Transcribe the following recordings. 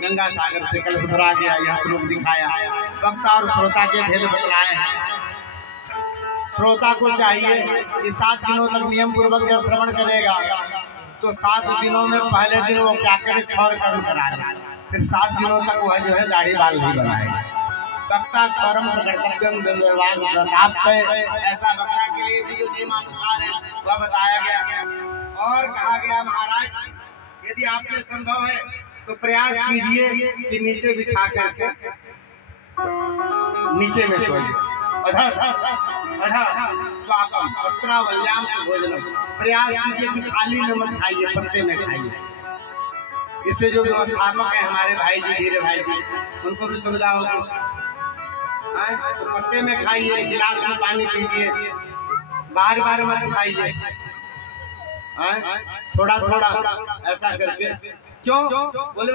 गंगा सागर से कलश भरा गया, यह स्वरूप दिखाया। वक्ता और श्रोता के भेद बतलाए हैं। श्रोता को चाहिए कि 7 दिनों तक नियम पूर्वक जब श्रवण करेगा तो 7 दिनों में पहले दिन वो क्या करे, खौर कर्म कराए, फिर 7 दिनों तक वह जो है दाढ़ी बाल नहीं बनाएगा। वक्ता क्षौरम प्रकर्तव्यम निर्वाह प्रताप है, ऐसा वक्ता के लिए भी जो नियमानुसार है वह बताया गया। और कहा गया महाराज, यदि आपके संभव है तो प्रयास कीजिए कि नीचे बिछा करके नीचे में सोइए। प्रयास कीजिए कि थाली में मत खाइए, पत्ते में खाइए। इससे जो व्यवस्थापक है हमारे भाई जी, धीरे भाई जी, उनको भी सुविधा होगी। तो पत्ते में खाइए, गिलास में पानी पीजिए, बार बार मत खाइए, थोड़ा थोड़ा ऐसा करके। क्यों बोले,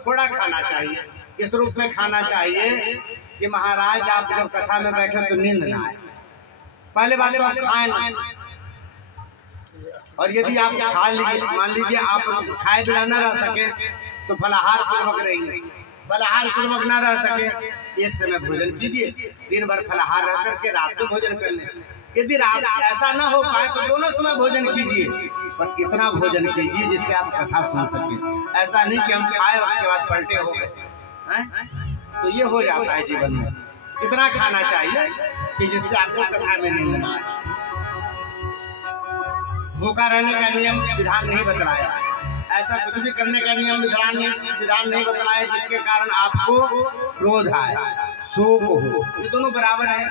थोड़ा खाना चाहिए, इस रूप में खाना चाहिए कि महाराज आप जब कथा में बैठे तो नींद ना आए। पहले वाले बात खाएं, और यदि आप खा लीजिए, मान लीजिए आप खाए बिना न रह सके तो फलाहार पूर्वक रहिए। फलाहार पूर्वक न रह सके एक समय भोजन कीजिए, दिन भर फलाहार रह करके रात में भोजन कर लें। यदि रात ऐसा न हो पाए तो दोनों समय भोजन कीजिए, पर इतना भोजन कीजिए जिससे आप कथा सुन सके। ऐसा नहीं कि हम खाए और उसके बाद पलटे हो गए, तो ये हो जाता है जीवन में। इतना खाना चाहिए कि जिससे आपको कथा में नींद न आए। भूखा रहने का नियम विधान नहीं बतलाया, ऐसा कुछ भी करने का नियम विधान नहीं बतलाया जिसके कारण आपको क्रोध आए, शोक हो। ये दोनों बराबर है।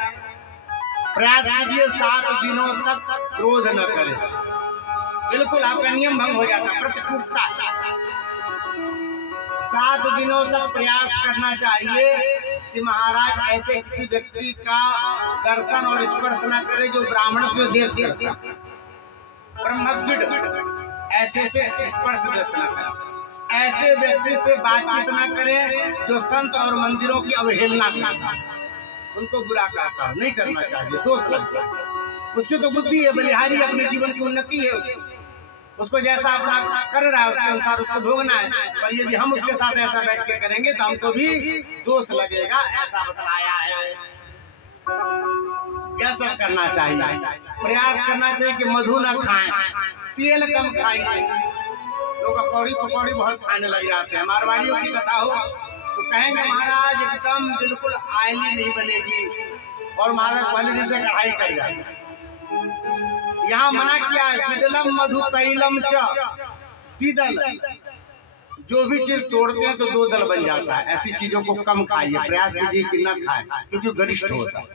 प्रयास कीजिए 7 दिनों तक क्रोध न करें, बिल्कुल आपका नियम भंग हो जाता है, व्रत टूटता है। 7 दिनों तक प्रयास करना चाहिए कि महाराज ऐसे किसी व्यक्ति का दर्शन और स्पर्श न करे जो ब्राह्मण से देश करता, ब्रह्मज्ञ ऐसे से स्पर्श देश न करे, ऐसे व्यक्ति से बातचीत न करे जो संत और मंदिरों की अवहेलना करता, उनको बुरा कहता, नहीं करना चाहिए, दोष लगता है। उसकी तो बुद्धि है, बलिहारी अपने जीवन की उन्नति है, उसको जैसा अपना कर रहा है उसके अनुसार उसको भोगना है। पर यदि हम उसके साथ ऐसा बैठ के करेंगे तो हमको भी दोष लगेगा, ऐसा बतलाया है। यह सब करना चाहिए। प्रयास करना चाहिए कि मधु न खाएं, तेल कम खाइए। लोग पकौड़ी पकौड़ी बहुत खाने लग जाते हैं। मारवाड़ियों की कथा हो तो कहेंगे महाराज एकदम बिल्कुल आयली नहीं बनेगी, और महाराज पहले दिन से कढ़ाई चल जाएगी। यहाँ मना किया है, तिदलम मधु तैलम च तिदल। जो भी चीज तोड़ते हैं तो 2 दल बन जाता है। ऐसी चीजों को कम खाइए, प्रयास कीजिए कि न खाएं, क्योंकि गरिष्ठ होता है।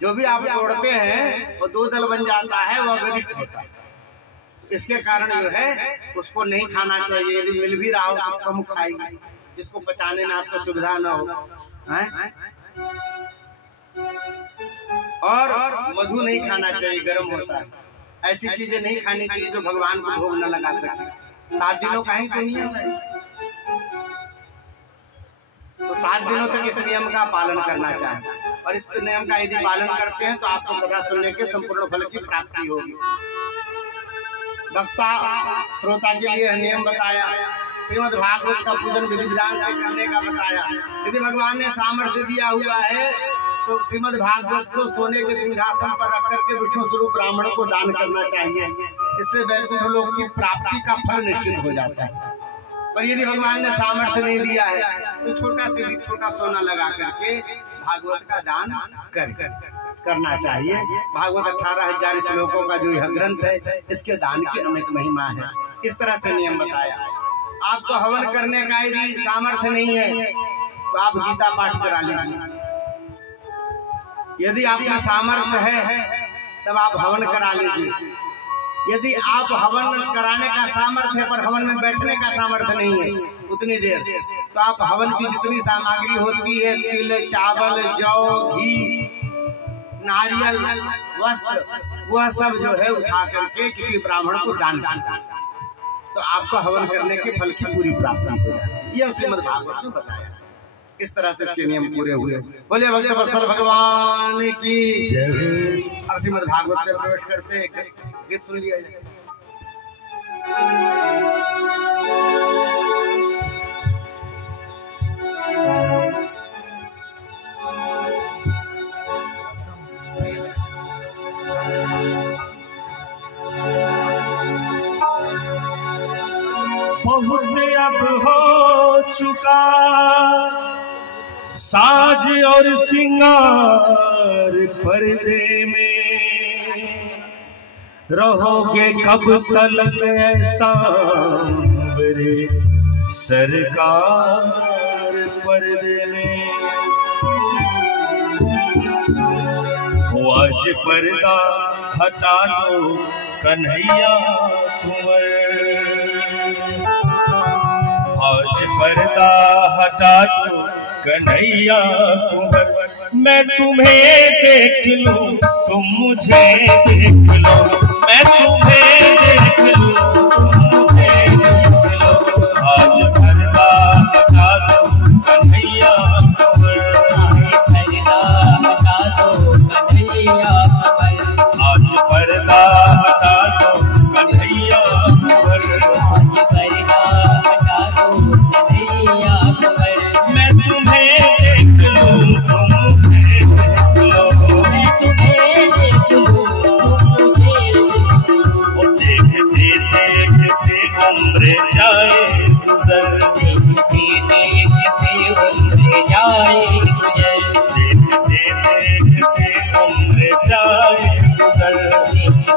जो भी आप तोड़ते हैं वो 2 दल बन जाता है, वह गरिष्ठ होता है। इसके कारण जो है उसको नहीं खाना चाहिए। यदि मिल भी रहा हो तो कम खाइए, जिसको पचाने में आपको सुविधा न हो। और मधु नहीं खाना चाहिए, गर्म होता है। ऐसी चीजें नहीं खानी चाहिए जो भगवान को भोग न लगा सके। 7 दिनों का ही तो नियम है, तो 7 दिनों तक इस नियम का पालन करना चाहिए। और इस नियम का यदि पालन करते हैं तो आपको कथा सुनने के संपूर्ण फल की प्राप्ति होगी। वक्ता श्रोता के लिए नियम बताया, श्रीमद् भागवत का पूजन विधि विधान से करने का बताया। यदि भगवान ने सामर्थ्य दिया हुआ है तो श्रीमद् भागवत को सोने के सिंहासन पर रख करके विष्णु स्वरूप ब्राह्मण को दान करना चाहिए। इससे वैकुंठ लोक की प्राप्ति का फल निश्चित हो जाता है। पर यदि भगवान ने सामर्थ्य नहीं दिया है तो छोटा से भी छोटा सोना लगा करके भागवत का दान करना चाहिए। भागवत 18,000 श्लोकों का जो यह ग्रंथ है, इसके दान की अमित महिमा है। इस तरह से नियम बताया। आपको हवन करने का यदि सामर्थ्य नहीं है तो आप गीता पाठ करा लीजिए। यदि आपका सामर्थ्य है तब आप हवन करा लीजिए। यदि आप हवन कराने का सामर्थ्य है पर हवन में बैठने का सामर्थ्य नहीं है उतनी देर, तो आप हवन की जितनी सामग्री होती है, तिल, चावल, जौ, घी, नारियल, वस्त्र, वह सब जो है उठा करके किसी ब्राह्मण को दान करना, तो आपको हवन करने के फल की पूरी प्राप्ति हो जाएगी। यह श्रीमद् भागवत में बताया। इस तरह से इसके नियम पूरे हुए। बोले भक्त वत्सल भगवान की जय। अब श्रीमद् भागवत में प्रवेश करते हैं, गीत सुन लिया जाए। बहुत अब हो चुका साज और सिंगार पर्दे में, रहोगे कब तलक ऐसा मेरे सरकार पर्दे में। वो आज पर्दा हटा दो कन्हैया कुंवर, आज पर्दा हटा दो कन्हैया कुंवर। मैं तुम्हें देख लूं तुम मुझे देख लो, मैं तुम्हें देख लूं तुम मुझे देख लो। आज पर्दा हटा दो कन्हैया कुंवर, पर्दा हटा दो कन्हैया कुंवर, आज पर्दा हटा दो कन्हैया कुंवर, आज पर्दा हटा दो कन्हैया कुंवर। मैं तुम्हें देख लूं तुम मुझे देख लो, मैं तुम्हें देख लूं तुम मुझे देख लो। वो देखते देखते उम्र जाए गुजर, देखते देखते उम्र जाए गुजर, देखते देखते उम्र जाए गुजर।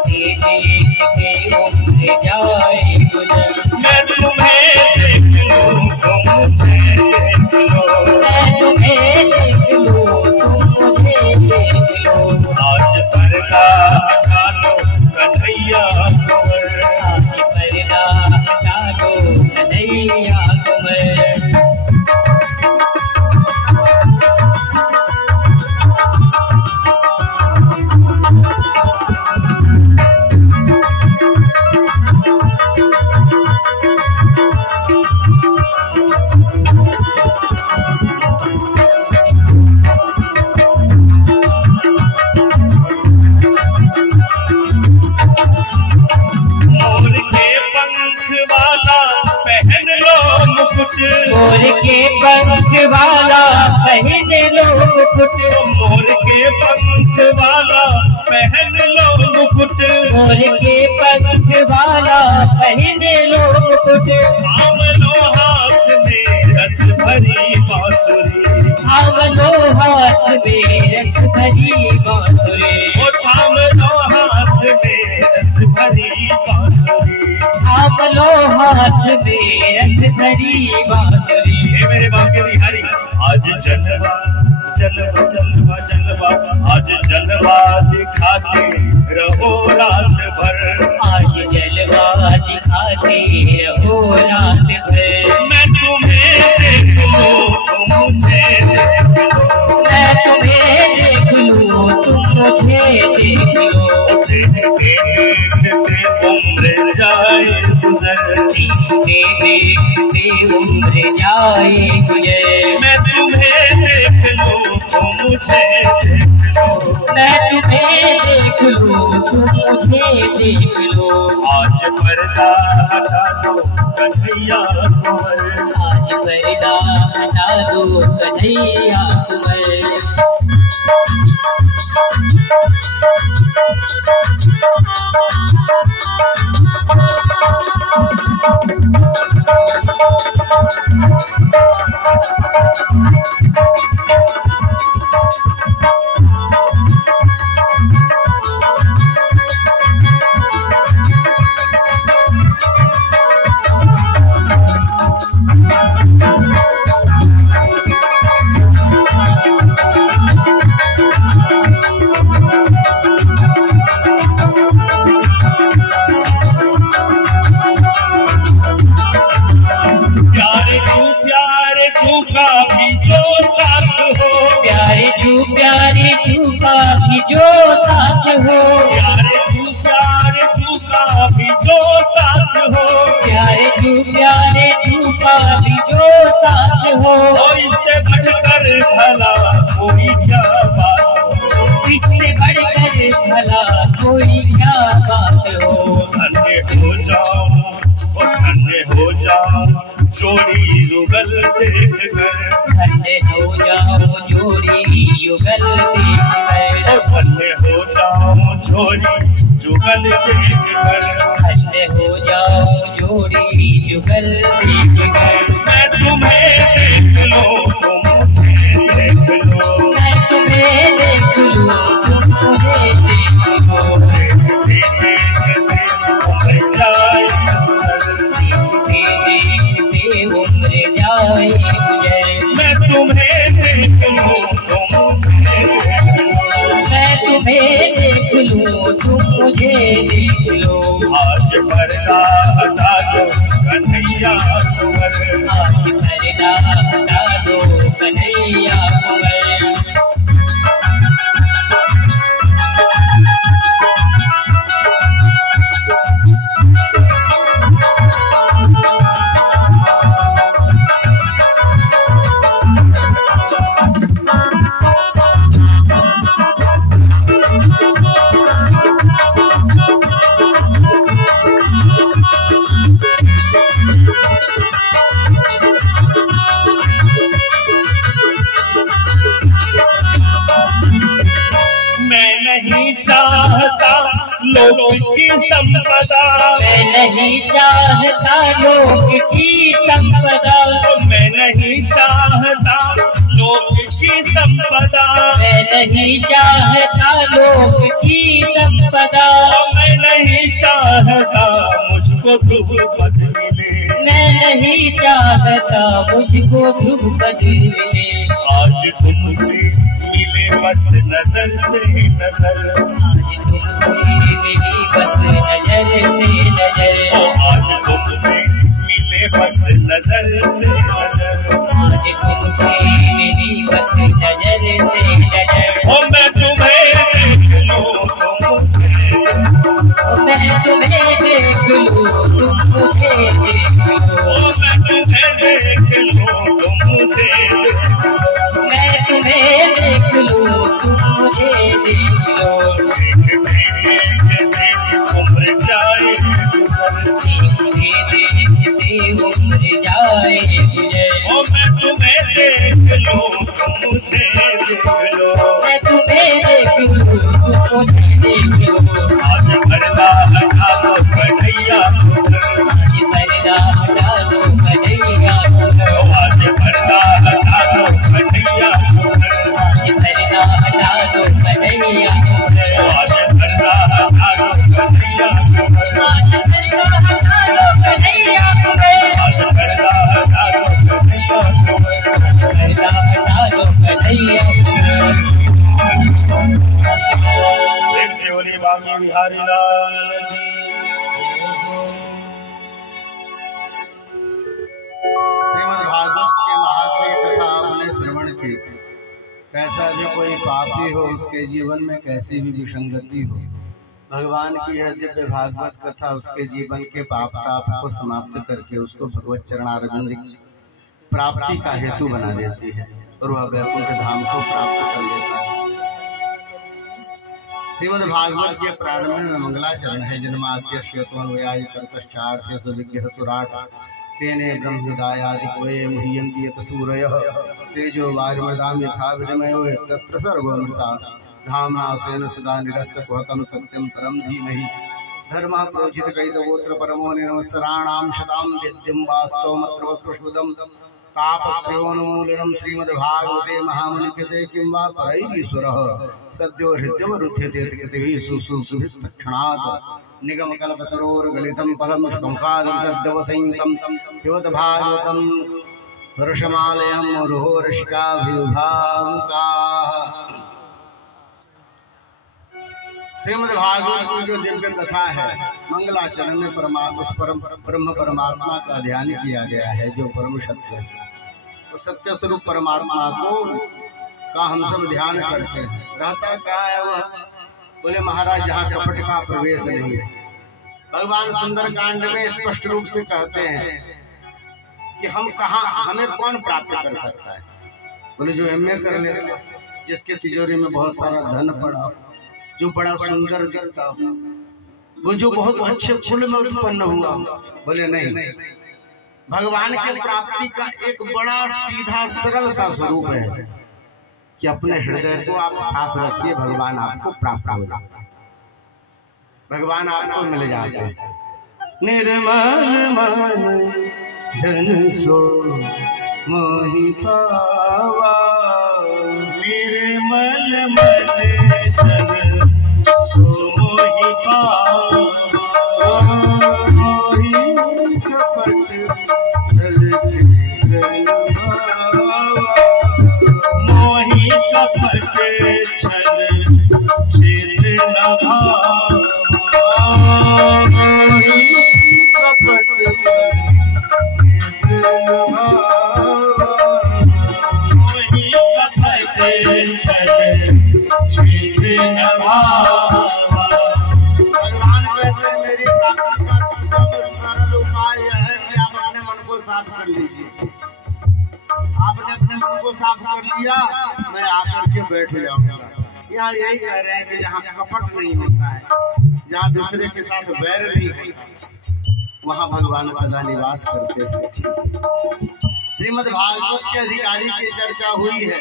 देखते देखते उम्र जाए गुजर। मैं तुम्हें देख लूं तुम मुझे देख लो, मैं तुम्हें देख लूं तुम मुझे देख लो। आज पर्दा हटा लो कन्हैया कुंवर, आज पर्दा हटा दो कन्हैया कुंवर। मोर के पंख वाला पहन लो मुकुट, मोर के पंख वाला पहन लो मुकुट, मोर के पंख वाला पहन लो मुकुट। मोर के पंख वाला पहन लो मुकुट। थाम लो हाथ में रस भरी बांसुरी, थाम लो हाथ में रस भरी बांसुरी, ओ थाम लो हाथ में रस भरी बांसुरी। थाम लो हाथ में रस भरी बांसुरी। हे मेरे बाके बिहारी, आज जलवा जलवा जलवा जलवा, आज जलवा दिखाते रहो रात भर, आज जलवा दिखाते रहो रात भर। मैं तुम्हें देख लूं तुम मुझे देख लो, मैं तुम्हें देख लूं तुम मुझे देख लो। देखते देखते उम्र जाए गुजर, देखते देखते उम्र जाए गुजर। मैं तुम्हें देख लूं तुम मुझे देख लो, मैं तुम्हें देख लूं तुम मुझे देख लो। आज पर्दा हटा दो कन्हैया कुंवर, आज पर्दा हटा दो कन्हैया कुंवर। प्यारे तू का भी जो साथ हो, प्यारे तू का भी जो साथ हो, प्यारे तू का भी जो साथ हो। इससे बढ़कर भला कोई क्या बात हो, इससे बढ़कर भला कोई क्या बात हो। धन्य हो जाओ धन्य हो जाओ जोड़ी युगल देख कर, धन्य हो जाओ जोड़ी युगल देख कर, धन्य हो जाओ जोड़ी जुगल देख कर, धन्य हो जाओ जोड़ी युगल देख कर, मैं तुम्हें देख लूं तुम मुझे देख लो, मैं तुम्हें देख लूं तुम मुझे देख लो, देखते देखते उम्र जाए गुजर, देखते उम्र जाए गुजर, मैं तुम्हें देख लूं तुम मुझे देख लो, मैं तुम्हें देख लूं तुम मुझे देख लो, आज पर्दा हटा दो कन्हैया कुंवर, आज पर्दा हटा दो कन्हैया कुंवर, नहीं चाहता लोग की संपदा, मैं नहीं चाहता लोग की संपदा, मैं नहीं चाहता लोग की संपदा, मैं नहीं चाहता लोग की संपदा, मैं नहीं चाहता मुझको ध्रुपद मिले, मैं नहीं चाहता मुझको ध्रुपद मिले, आज तुमसे मिले बस नजर से नजर, आज तुमसे मिली बस नजर से नजर, आज तुमसे मिले बस नजर से नजर, आज तुमसे मिली बस नजर से नजर, मैं तुम्हें देख लूं तुम मुझे, मैं तुम्हें देख लूं तुम मुझे देख लो, मैं तुम्हें देख लूं तुम मुझे देख लो, मैं तुम्हें देख लूं तुम मुझे देख लो, देखते उम्र जाए गुजर, देखते उम्र जाए गुजर, मैं तुम्हें देख लूं तुम मुझे देख लो, मैं तुम्हें देख लूं तुम मुझे देख लो, आज पर्दा हटा दो कन्हैया कुंवर, आज पर्दा हटा दो कन्हैया कुंवर, आज पर्दा हटा दो कन्हैया कुंवर, आज पर्दा हटा दो कन्हैया कुंवर, आज पर्दा हटा दो कन्हैया कुंवर, आज पर्दा हटा दो कन्हैया कुंवर, आज पर्दा हटा दो कन्हैया कुंवर, पर्दा हटा दो कन्हैया कुंवर। प्रेम से बोली बांके बिहारी लाल की। श्रीमद् भागवत के महात्म्य की कथा आपने श्रवण की। कैसा जो कोई पापी हो उसके जीवन में कैसी भी विसंगति हो, भगवान की यह दिव्य भागवत कथा उसके जीवन के पाप ताप को समाप्त करके उसको भगवत चरणारविंद प्राप्ति का हेतु बना देती है और वह वैकुंठ धाम को प्राप्त कर लेता है। श्रीमद् भागवत के प्रारंभ में मंगलाचरण है। जन्माद्य श्वेतमन्वयादि तर्कश्चार्थ से सुविज्ञ सुराट तेने ब्रह्मदायादि कोये मुह्यन्ति यत सूरयः तेजो वायुर्मदाम यथा विनिमयो तत्र सर्वो मृषा धाम्ना सदा निरस्तकुहकं सत्यं परं धीमहि धर्मः प्रोचित कैतवोत्र परमो निर्मत्सराणां शतां वेद्यं वास्तवमत्र वस्तुष्वदं तापत्रयोन्मूलनं श्रीमद्भागवते महामुनिकृते किं वा परैरीश्वरः सद्यो हृदयवरुध्यते कृतिभिः सुसुभिस्तक्षणात् निगमकल्पतरोर्गलितं फलं शङ्कादं सद्यवसंयुतं पिबत भागवतं वर्षमालयं मुहुरर्षिकाभिभावुकाः। श्रीमद् भागवत की जो दिव्य कथा है, मंगलाचरण में ब्रह्म परमात्मा का ध्यान किया गया है, जो परम सत्य है। तो सत्य स्वरूप परमात्मा को का हम सब ध्यान करते हैं। रहता क्या है वह? बोले महाराज जहाँ कपट का प्रवेश नहीं है। भगवान सुंदर कांड में स्पष्ट रूप से कहते हैं कि हम कहाँ, हमें कौन प्राप्त कर सकता है? बोले जो एमए कर ले, जिसके तिजोरी में बहुत सारा धन पड़ा, जो बड़ा सुंदर दिखता हो, वो जो बहुत अच्छे फूल में उत्पन्न हुआ। बोले नहीं, भगवान की प्राप्ति का एक बड़ा सीधा सरल सा स्वरूप है कि अपने हृदय को आप साफ रखिए, भगवान आपको प्राप्त हो जाता है, भगवान आपको मिल जाते हैं। निर्मल मन जन सो मोहि पावा। निर्मल मन जन सो मोहि पावा। मोहि कपट छल छिद्र मोहि कपट छल छिद्र न भावा। मोहि कपट भगवान कहते हैं मेरी प्राप्ति का सरल उपाय है कि आप अपने मन को साफ कर लीजिए। आपने अपने मन को साफ कर लिया, मैं आकर के बैठ जाऊंगा। यहाँ यही कह रहे हैं कि जहाँ कपट नहीं होता है, जहाँ दूसरे के साथ वैर नहीं होता, वहाँ भगवान सदा निवास करते हैं। श्रीमद् भागवत के अधिकारी की चर्चा हुई है।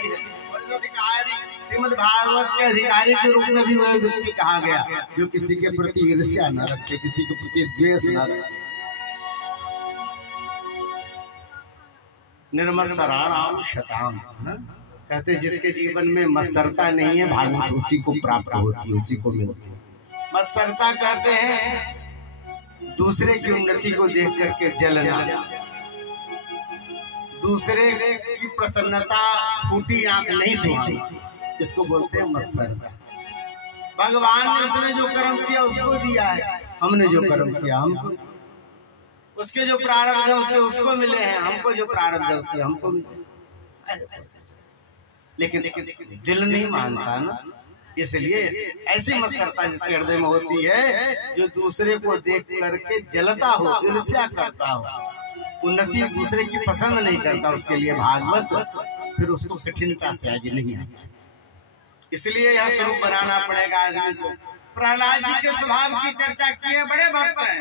श्रीमद् भागवत के अधिकारी के रूप में भी वह व्यक्ति कहा गया जो किसी के प्रति ईर्ष्या न रखते, किसी के प्रति द्वेष न रखते। निर्मत्सराणाम शताम, कहते जिसके जीवन में मत्सरता नहीं है भागवत उसी को प्राप्त होती है, उसी को मिलती है। मत्सरता कहते हैं दूसरे की उन्नति को देख करके जलना, दूसरे की प्रसन्नता फूटी आंख नहीं सुहानी, इसको बोलते हैं मत्सरता। भगवान ने उसने जो कर्म किया उसको दिया है, हमने जो कर्म किया हमको, उसके जो प्रारब्ध है उससे उसको मिले हैं, हमको जो प्रारब्ध है उससे हमको मिले। लेकिन दिल नहीं मानता ना, इसलिए ऐसी मत्सरता जिसके हृदय में होती है जो दूसरे को देख करके जलता हो, ईर्ष्या करता हो, उन्नति दूसरे की पसंद नहीं करता, उसके लिए भागवत फिर उसको कठिनता से आगे नहीं आता। इसलिए यह स्वरूप बनाना पड़ेगा आदमी को। प्रहलाद जी के स्वभाव की चर्चा की है। बड़े भक्त हैं,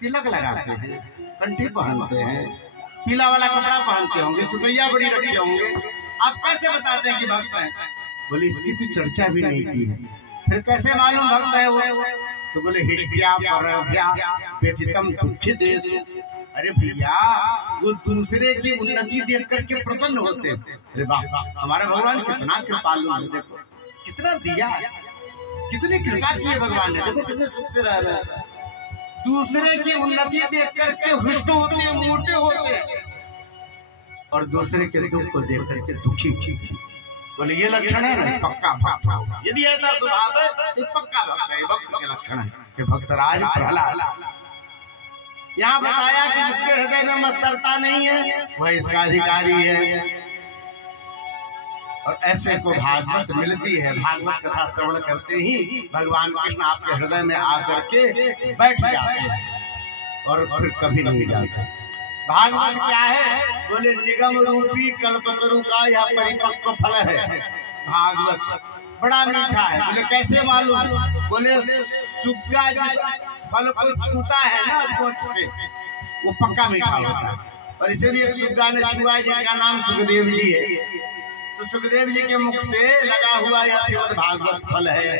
तिलक लगाते हैं, कंठी पहनते हैं, पीला वाला कपड़ा पहनते होंगे, चुटैया बड़ी रखी होंगे, आप कैसे बताते हैं कि भक्त हैं? बोले इसकी तो चर्चा भी नहीं की है, फिर कैसे मालूम भक्त है वो? तो बोले हिष्ट्या परभ्या व्यथितम दुखी देश। अरे भैया वो दूसरे की उन्नति देख करके प्रसन्न होते हैं। अरे वाह, हमारा भगवान कितना कृपालु है, देखो कितना दिया, कितनी कृपा की है भगवान ने, देखो कितने सुख से रह रहे हैं। दूसरे की उन्नति देख करके हृष्ट होते हैं, मोटे होते हैं, और दूसरे के दुख को देख करके दुखी। बोले ये लक्षण है ना, पक्का भक्त। यदि ऐसा स्वभाव है तो पक्का भक्त है, भक्त के लक्षण है। भक्तराज प्रहलाद यहाँ बताया कि जिसके हृदय में मत्सरता नहीं है वह इसका अधिकारी है, और ऐसे को भागवत मिलती है। भागवत कथा श्रवण करते ही भगवान कृष्ण आपके हृदय में आकर के बैठ जाते हैं और फिर कभी नहीं जाते। भागवत क्या है? बोले निगम रूपी कल्पतरु का यह परिपक्व फल है। भागवत बड़ा मीठा है। बोले कैसे मालूम? बोले सुग्गा फल को छूता है ना चोट से, वो पक्का मीठा होता है। और इसे भी एक सुग्गा ने छुआ जिनका नाम सुखदेव जी है, तो सुखदेव जी के मुख से लगा हुआ यह श्रीमद् भागवत फल है।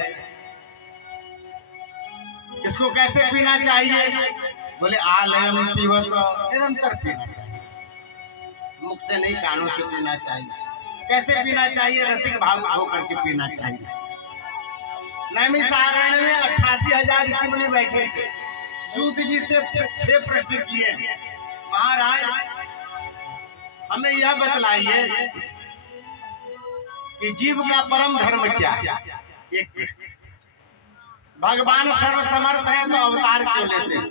इसको कैसे पीना चाहिए? बोले आलयम पीवत, निरंतर पीना चाहिए, मुख से नहीं कानों से पीना चाहिए। कैसे पीना चाहिए? रसिक भाव होकर के पीना चाहिए। नैमिषारण्य में 88,000 ऋषि मुनि बैठे थे। सूत जी से 6 प्रश्न किए, महाराज हमें यह बतलाइए कि जीव का परम धर्म क्या है? एक भगवान सर्वसमर्थ है तो अवतार क्यों लेते हैं?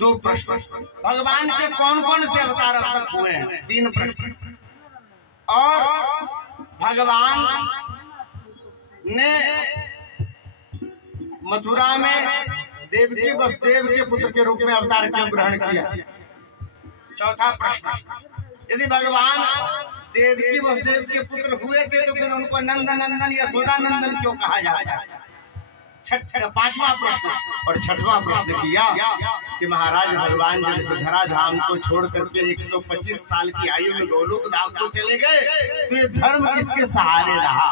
2 प्रश्न। भगवान के कौन कौन से अवतार अब तक हुए हैं? 3 प्रश्न। और भगवान ने मथुरा में देवकी वसुदेव के पुत्र के रूप में अवतार क्यों ग्रहण किया? 4था प्रश्न। यदि भगवान देवकी वसुदेव के पुत्र हुए थे तो फिर उनको नंद नंदन या यशोदा नंदन क्यों कहा जाता है? 5वां प्रश्न। और 6वां प्रश्न किया कि महाराज भगवान जब इस धरा धाम को छोड़ करके 125 साल की आयु में गोलोक धाम को चले गए तो ये धर्म किसके सहारे रहा?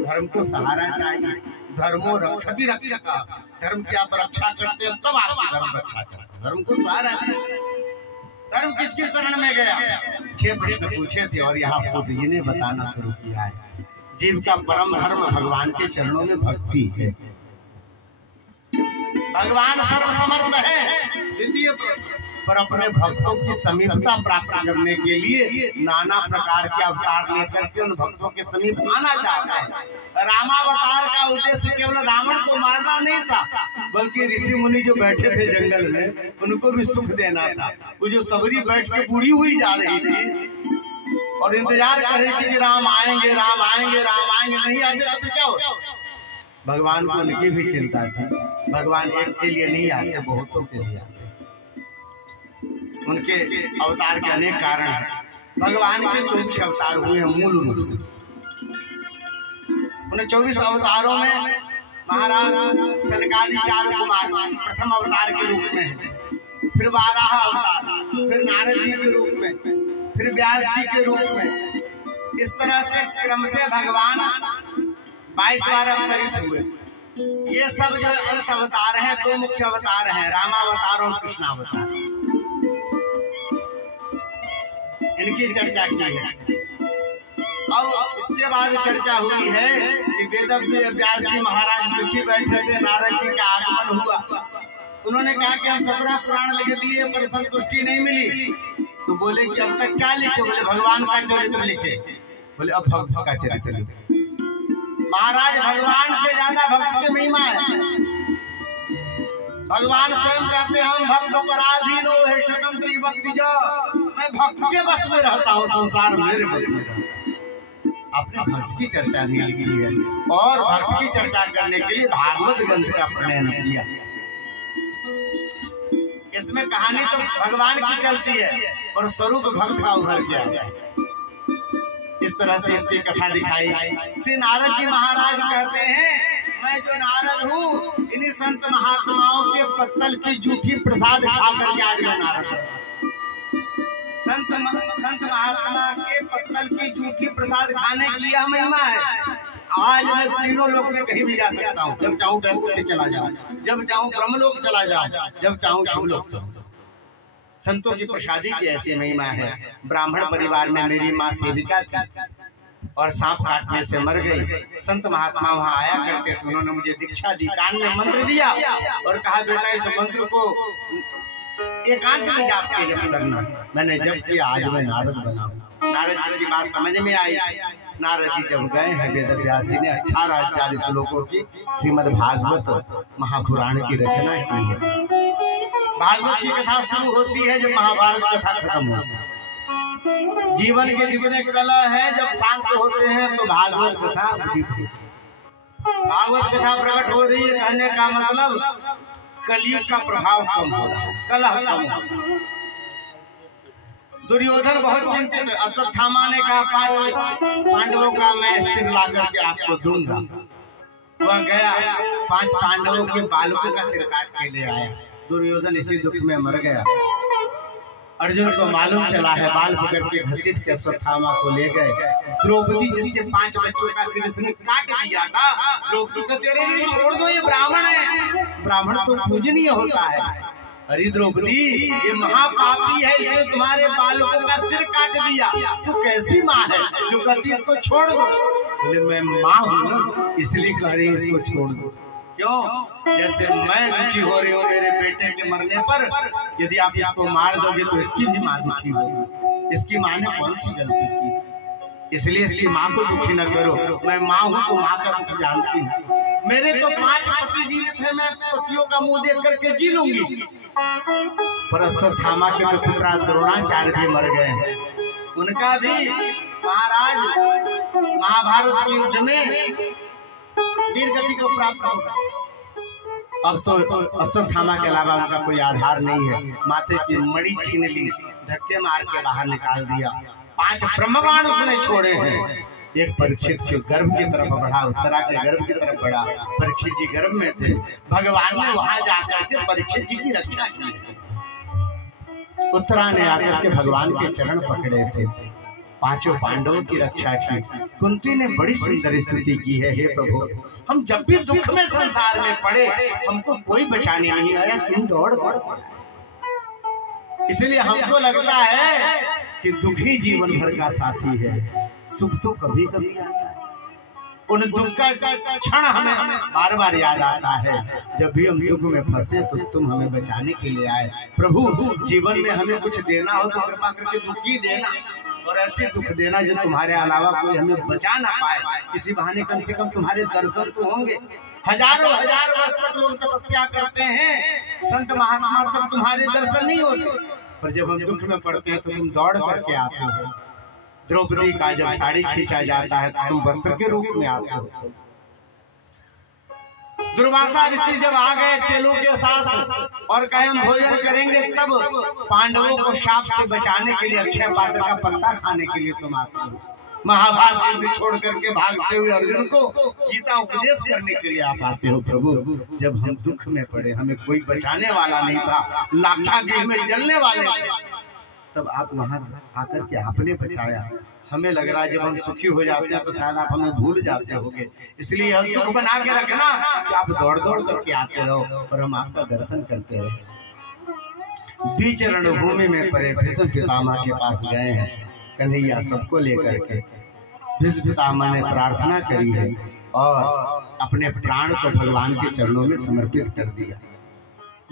धर्म को सहारा चाहिए। धर्मो रक्षति रक्षका, धर्म की आप रक्षा करते हैं तब आपकी धर्म रक्षा करते, धर्म को सहारा चाहिए। धर्म किसकी शरण में गया? 6 प्रश्न पूछे थे और यहाँ सूत जी ने बताना शुरू किया है। जीव का परम धर्म भगवान के चरणों में भक्ति है। भगवान सर्वसमर्थ है। द्वितीय पर अपने भक्तों की समीपता प्राप्त करने के लिए नाना प्रकार के अवतार लेकर के उन भक्तों के समीप आना चाहता है। रामावतार का उद्देश्य केवल रावण को मारना नहीं था, बल्कि ऋषि मुनि जो बैठे थे जंगल में उनको भी सुख देना था। वो जो सबरी बैठ के बूढ़ी हुई जा रही थी और इंतजार कर रही थी कि राम आएंगे, राम आएंगे, राम आएंगे, नहीं आते तो क्या हो? भगवान को उनकी भी चिंता थी। भगवान एक के लिए नहीं आते, बहुतों के लिए आते। उनके अवतार के अनेक कारण हैं। भगवान के 24 अवतार हुए हैं मूल रूप से। उन 24 अवतारों में महाराज सनकादि 4 कुमार प्रथम अवतार के रूप में, फिर वाराह अवतार, फिर नारद जी के रूप में, फिर व्यास जी के रूप में। इस तरह से क्रम से भगवान 22 बार अवतरित हुए। ये सब जो अंश अवतार हैं, 2 मुख्य अवतार हैं, रामावतार और कृष्णावतार। इनकी चर्चा की है। अब इसके बाद चर्चा हुई है कि वेदव्य व्यास जी महाराज दुखी बैठे थे, नारद जी का आगमन हुआ। उन्होंने कहा कि हम 17 पुराण लिख दिए पर संतुष्टि नहीं मिली। तो बोले कि अब तक क्या लिखे? बोले भगवान का चरित्र लिखे। बोले अब भक्त का चरित्र लिखे। महाराज भगवान से ज्यादा भक्त की महिमा है। भगवान स्वयं कहते हैं हम भक्त पराधीनो है स्वतंत्री भक्ति जो, मैं भक्त के बस में रहता हूँ, संसार मेरे बस में रहता है। अपने भक्त की चर्चा नहीं लिखी है और भक्त की चर्चा करने के लिए भागवत ग्रंथ का प्रणयन किया। इसमें कहानी तो भगवान की चलती है और स्वरूप भक्त का उभर के आता है। इस तरह से इसकी कथा दिखाई। श्री नारद जी महाराज कहते हैं मैं जो नारद हूँ इन्हीं संत महात्माओं के पत्तल की जूठी प्रसाद खा करके आज मैं नारद हूँ। संत महात्मा के पत्तल की जूठी प्रसाद खाने की यह महिमा है। आज मैं तीनों लोक में कहीं भी जा सकता हूँ। जब चाहूँ वैकुंठ चला जाऊँ, जब चाहूँ ब्रह्मलोक चला जाऊँ, जब चाहूँ शिवलोक चला जाऊँ। संतों की प्रसादी की ऐसी महिमा है। ब्राह्मण परिवार में मेरी माँ सेविका थी और सांप काटने से मर गई। संत महात्मा वहाँ आया करते थे। उन्होंने मुझे दीक्षा दी, कान में मंत्र दिया और कहा बेटा इस मंत्र को एकांत में जाप के जप करना। मैंने जब किया, आज मैं नारद बना। नारद जी की बात समझ में आई। नारद जी जब गए हैं, वेद व्यास जी ने 1840 श्लोकों की श्रीमद् भागवत महापुराण की रचना की है। भागवत की कथा शुरू होती है जब महाभारत कथा खत्म होती है। जीवन के जितने कला है जब शांत होते हैं तो भागवत कथा प्रकट हो रही है। कहने का मतलब कलयुग का प्रभाव कम हो रहा है, कलह कम हो रहा है। दुर्योधन बहुत चिंतित है। अश्वत्थामा ने कहा 5 पांडवों का मैं सिर ला करके आपको दूंगा। वह गया, 5 पांडवों के बालकों का सिर काट के ले आया। दुर्योधन इसी दुख में मर गया। अर्जुन को मालूम चला है, बाल पकड़ के घसीट के अश्वत्थामा को ले गए। द्रौपदी जिसके 5 बच्चों का सिर इसने काट दिया था, द्रौपदी को तेरे लिए छोड़ दो, ये ब्राह्मण है। ब्राह्मण तो पूजनीय होता है। अरे द्रौपदी ये महापापी है, इसने तुम्हारे बालकों का सिर काट दिया। तू कैसी माँ है जो कहती इसको छोड़ दो? बोले मैं माँ हूँ इसलिए कह रही हूँ इसको छोड़ दो। क्यों? जैसे मैं दुखी हो रही हूँ मेरे बेटे के मरने पर, यदि आप इसको मार दोगे तो इसकी भी माँ दुखी होगी। इसकी माँ ने कौन सी गलती की? इसलिए इसकी माँ को दुखी न करो। मैं माँ हूँ तो माँ का दुख जानती हूँ। मेरे तो 5 पति जीवित है, मैं पतियों का मुंह देख करके जी लूंगी। पर अश्वत्थामा के तो पुत्र द्रोणाचार्य भी मर गए हैं। उनका भी महाराज महाभारत के युद्ध में वीर गति को प्राप्त होगा। अब तो अश्वत्थामा के अलावा उनका कोई आधार नहीं है। माथे की मणि छीन ली, धक्के मार के बाहर निकाल दिया। 5 ब्रह्मबाण उसने छोड़े हैं। एक परीक्षित के गर्भ की तरफ बढ़ा, उत्तरा के गर्भ की तरफ बढ़ा। परीक्षित जी गर्भ में थे। भगवान ने वहां जाकर के परीक्षित जी की रक्षा की। उत्तरा ने आकर के भगवान के चरण पकड़े थे। 5 पांडवों की रक्षा की। कुंती ने बड़ी सुंदर स्तुति की है, हे प्रभु हम जब भी दुख में संसार में पड़े हमको कोई बचाने नहीं आया, क्यों दौड़ दौड़। इसलिए हमको लगता है कि दुख ही जीवन भर का साथी है, सुख तो कभी कभी आता है। उन दुख का क्षण हमें बार बार याद आता है। जब भी हम दुख में फंसे तो तुम हमें बचाने के लिए आए। प्रभु जीवन में हमें कुछ देना हो तो कृपा करके दुख ही देना, और ऐसे दुख देना जो तुम्हारे अलावा कोई हमें बचा ना पाए। इसी बहाने कम से कम तुम्हारे दर्शन तो होंगे। हजारों हजार वर्ष तक लोग तपस्या करते हैं, संत महात्मा, तब तुम्हारे दर्शन नहीं होते। पर जब हम दुख में पड़ते हैं तो तुम दौड़ करके आते हो। द्रौपदी का जब साड़ी खींचा जाता है तो तुम वस्त्र के रूप में आते हो। दुर्वासा ऋषि जब आ गए चेलों के साथ और कहे हम भोजन करेंगे, तब पांडवों को शाप से बचाने के लिए अक्षय पात्र का पत्ता खाने के लिए तुम आते हो। महाभारत युद्ध छोड़ करके भागते हुए अर्जुन को गीता उपदेश करने के लिए आप आते हो। प्रभु जब हम दुख में पड़े, हमें कोई बचाने वाला नहीं था, लाखा में जलने वाले थे, तब आप वहां आकर के आपने बचाया। हमें लग रहा है जब हम सुखी हो जाते हैं तो शायद आप हमें भूल जाते होंगे। इसलिए हम दुख बना के रखना कि आप दौड़ दौड़ करके आते रहो और हम आपका दर्शन करते रहे। बीच रणभूमि में पड़े भीष्म पितामह के पास गए हैं कन्हैया सबको लेकर के। भीष्म पितामह ने प्रार्थना करी है और अपने प्राण को भगवान के चरणों में समर्पित कर दिया।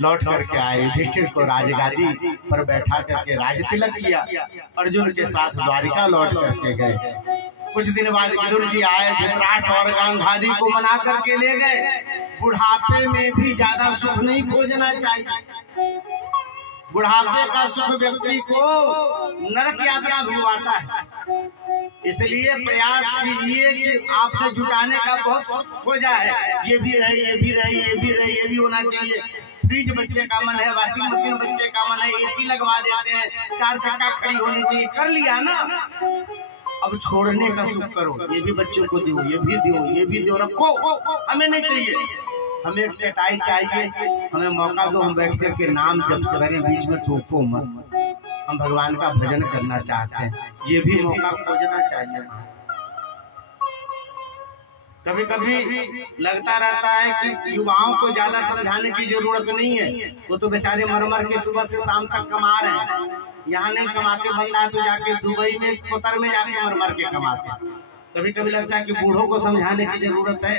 लौट करके आए, युधिष्ठिर को राजगादी पर बैठा करके राज तिलक किया। अर्जुन के साथ द्वारिका लौट करके गए। कुछ दिन बाद विदुर जी आए, धृतराष्ट्र और गांधारी को मना करके ले गए। बुढ़ापे में भी ज्यादा सुख नहीं खोजना चाहिए। बुढ़ापे का सुख व्यक्ति को नरक यात्रा भुलवाता है। इसलिए प्रयास कीजिए कि आपको जुटाने का बहुत खोजा है। ये भी रहे, ये भी रहे, ये भी रहे, ये भी होना चाहिए। फ्रिज बच्चे का मन है, वॉशिंग मशीन बच्चे का मन है, एसी लगवा देते हैं, 4 चक्का खड़ी होनी चाहिए, कर लिया ना। अब छोड़ने का सुख करो, ये भी बच्चों को दो, ये भी दो, ये भी दो, रखो। हमें नहीं चाहिए, हमें एक चटाई चाहिए, हमें मौका दो, हम बैठ करके नाम जब करें, बीच में टोको मत। हम भगवान का भजन करना चाहते हैं, ये भी मौका खोजना चाहिए। कभी कभी लगता रहता है कि युवाओं को ज्यादा समझाने की जरूरत नहीं है, वो तो बेचारे मर मर के सुबह से शाम तक कमा रहे हैं। यहाँ नहीं कमाते बंदा तो जाके दुबई में कोतर में जाके मर मर के कमाते। कभी कभी लगता है कि बूढ़ों को समझाने की जरूरत है।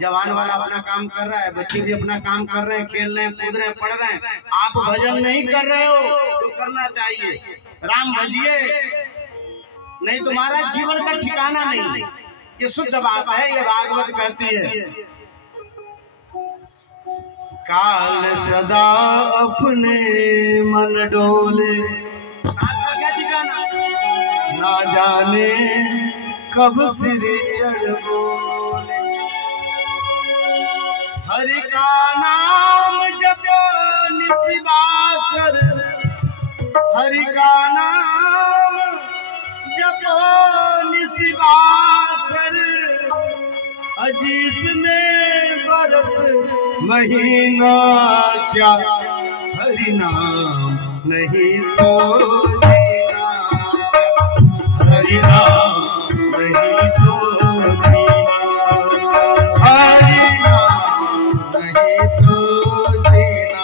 जवान वाला अपना काम कर रहा है, बच्चे भी अपना काम कर रहे हैं, खेल रहे हैं, कूद रहे हैं, पढ़ रहे हैं। आप भजन नहीं कर रहे हो तो करना चाहिए, राम भजिए, नहीं तुम्हारा जीवन का ठिकाना नहीं। ये शुद्ध बात है, ये भागवत कहती है। काल सदा अपने मन डोले, सांस का क्या ठिकाना, ना जाने कब सिर चढ़ बोले। हरि का नाम जपो निशिवासर, हरि का नाम जपो निशिवासर। अजीस में बरस महीना क्या, हरि नाम नहीं तो जीना, हरि नाम नहीं तो जीना, हरि नाम नहीं तो जीना,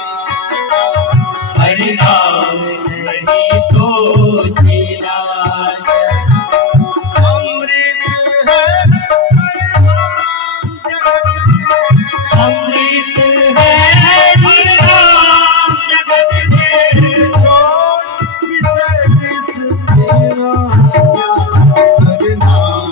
हरि नाम नहीं तो जीना। अमृत है निराम जगत में, हरि नाम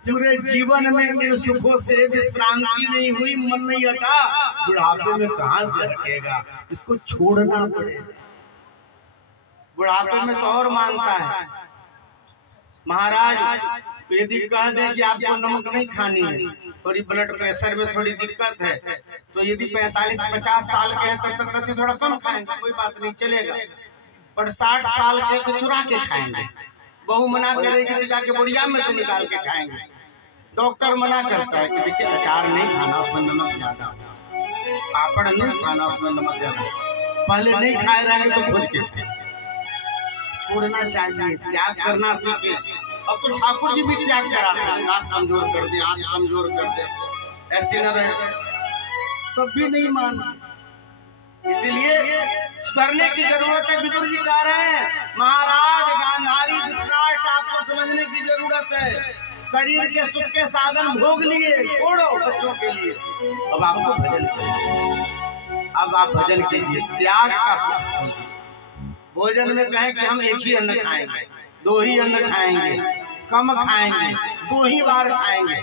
पूरे जीवन में इन सुखों से विश्रांति नहीं हुई, मन नहीं हटा, बुढ़ापे में कहाँ से हटेगा? इसको छोड़ना पड़ेगा। बुढ़ापे में तो और मानता है। महाराज यदि कह दे कि आपको नमक नहीं खानी है, थोड़ी ब्लड प्रेशर में थोड़ी दिक्कत है, तो यदि 45-50 साल के हैं तब तक थोड़ा कम खाएंगे, कोई बात नहीं, चलेगा। पर 60 साल के तो चुरा के खाएंगे। बहू मना करेगी तो जाके बुढ़िया में से निकाल के खाएंगे। डॉक्टर मना करता है कि देखिए अचार नहीं खाना, उसमें नमक ज्यादा, पापड़ नहीं खाना, उसमें नमक ज्यादा। पहले नहीं खाए रहेंगे तो खोज के छोड़ना चाहिए, त्याग करना सीखे। अब तो ठाकुर जी भी त्याग कराते हैं, हाथ कमजोर कर दे, हाथ कमजोर कर दे, ऐसे न रहे, तब भी नहीं मान। इसलिए सुधरने की जरूरत है। विदुर जी कह रहे हैं महाराज गांधारी धृतराष्ट्र आपको समझने की जरूरत है। शरीर के सुख के साधन भोग लिए, छोड़ो बच्चों के लिए। अब आपको भजन कीजिए, अब आप भजन कीजिए, त्याग का। भोजन में कहें कि हम एक ही अन्न खाएंगे, 2 ही अन्न खाएंगे, कम खाएंगे, 2 ही बार खाएंगे।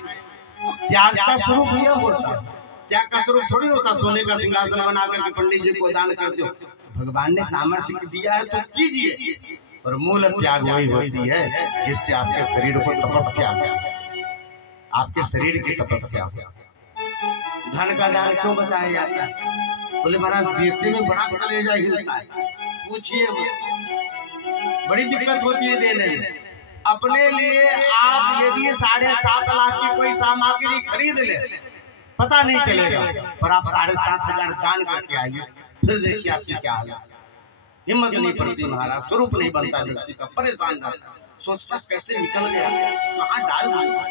त्याग का स्वरूप यह होता, त्याग का स्वरूप थोड़ी होता सोने का सिंहासन बना करके पंडित जी को दान कर दो। भगवान ने सामर्थ्य दिया है तो कीजिए, और मूल त्याग वही होती है जिससे आपके शरीर को तपस्या, आपके शरीर की तपस्या। धन का दान क्यों बताया जाता है? बोले महाराज देते में बड़ा कलेजा हिलता है, पूछिए, बड़ी दिक्कत होती है देने में। अपने लिए आप यदि 7.5 लाख की कोई सामग्री खरीद ले, पता नहीं चलेगा, पर आप 7,500 दान करके आइए, फिर देखिए आपकी क्या हालत। हिम्मत नहीं पड़ती महाराज, स्वरूप नहीं बनता व्यक्ति का, परेशान रहता, सोचता कैसे निकल गया, कहाँ डाल दिया।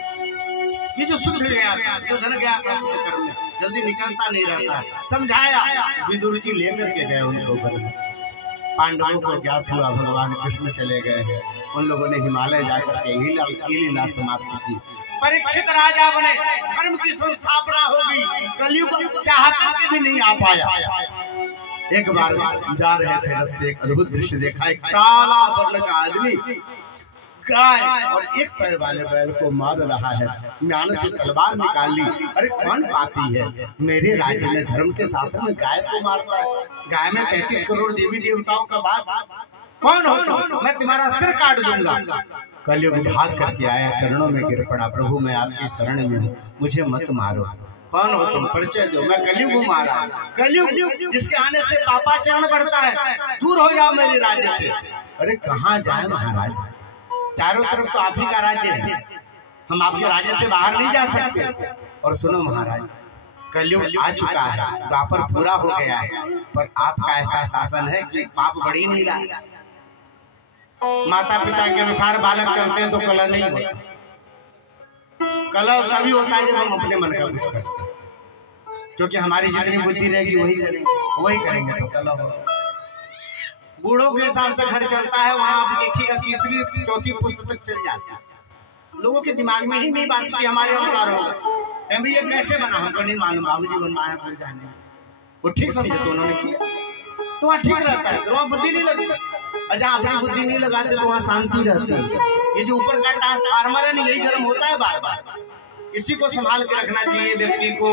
ये जो शुद्ध गया था, जो धन गया था कर्म में, जल्दी निकलता नहीं रहता। समझाया, विदुर जी लेकर के गए उनको घर में। पांडवों को ज्ञात हुआ भगवान कृष्ण चले गए, उन लोगों ने हिमालय जाकर के लीला समाप्त की। परीक्षित राजा बने, धर्म की संस्थापना होगी, कलयुग चाहता के भी नहीं आ पाया। एक बार जा रहे थे, रथ से एक अद्भुत दृश्य देखा। एक काला वर्ण का आदमी गाय और एक पैर वाले बैल को मार रहा है, म्यान से तलवार निकाल ली। अरे कौन पापी है, मेरे राज्य में धर्म के शासन में गाय को मारता है? गाय में 33 करोड़ देवी देवताओं का वास, कौन हो तुम? मैं तुम्हारा सिर काट दूंगा। कलयुग भाग करके आया, चरणों में गिर पड़ा, प्रभु मैं आपकी शरण में हूँ, मुझे मत मारो। कौन हो तुम, परिचय दो। मैं कलयुग मारा, कलयुग जिसके आने से पापाचरण बढ़ता है, दूर हो जाओ मेरे राज्य से। अरे कहाँ जाए महाराज, चारों तरफ तो आप ही का राज्य है, हम आपके राज्य से बाहर नहीं जा सकते। और सुनो महाराज, कलयुग आ चुका है, द्वापर पूरा हो गया है, पर आपका ऐसा शासन है कि पाप बढ़ ही नहीं रहा। माता पिता के अनुसार बालक चलते हैं तो कलह नहीं होता। कलह तभी होता है जब हम अपने मन का कुछ करते हैं, क्योंकि हमारी जितनी बुद्धि रहेगी वही करेंगे तो कलह होगा। बूढ़ों के हिसाब से घर चलता है, वहाँ आप देखिएगा 3री 4थी पुस्त तक चल जाता है। लोगों के दिमाग में ही नहीं बात की हमारे अनुसार होगा। ये कैसे बना, हमको नहीं मालूम, बाबूजी बनवाया भूल जाने। वो ठीक समझे तो उन्होंने किया, तो वहाँ ठीक रहता है, तो वहाँ बुद्धि नहीं लगती। और जहाँ अपनी बुद्धि नहीं लगाते तो वहाँ शांति रहती है। ये जो ऊपर का ट्रांसफार्मर है ना, यही गर्म होता है बार बार, इसी को संभाल के रखना चाहिए व्यक्ति को।